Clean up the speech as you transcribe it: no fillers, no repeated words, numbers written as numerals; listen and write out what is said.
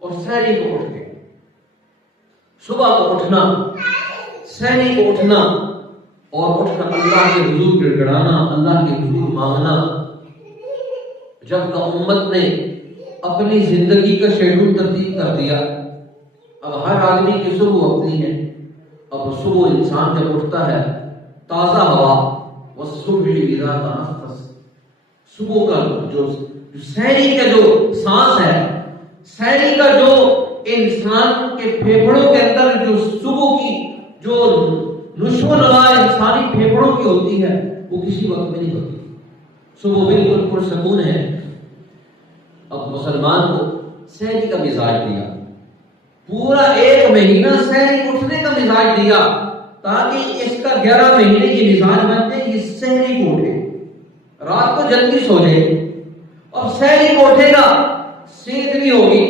اور سحری کو اٹھ کے صبح کو اٹھنا، سحری کو اٹھنا اور اٹھ کر اللہ کے حضور گڑ گڑانا، اللہ کے حضور مانگنا۔ جب کہ امت نے اپنی زندگی کا شیڈول ترتیب کر دیا، اب ہر آدمی کی صبح اپنی ہے۔ اب صبح انسان جب اٹھتا ہے، تازہ ہوا، والصبح اذا تنفس، صبح کا جو سحری کا جو سانس ہے، سحری کا جو انسان کے پھیپھڑوں کے اندر جو صبح کی جو نشو و نما انسانی پھیپھڑوں کی ہوتی ہے، وہ کسی وقت میں نہیں ہوتی۔ صبح بالکل پرسکون ہے۔ اب مسلمان کو سحری کا مزاج دیا، پورا ایک مہینہ سحری اٹھنے کا مزاج دیا، تاکہ اس کا 11 مہینے کی مزاج بن جائے، یہ سحری کو اٹھے، رات کو جلدی سو جائے، اور سحری کو اٹھے گا، صحت بھی ہوگی،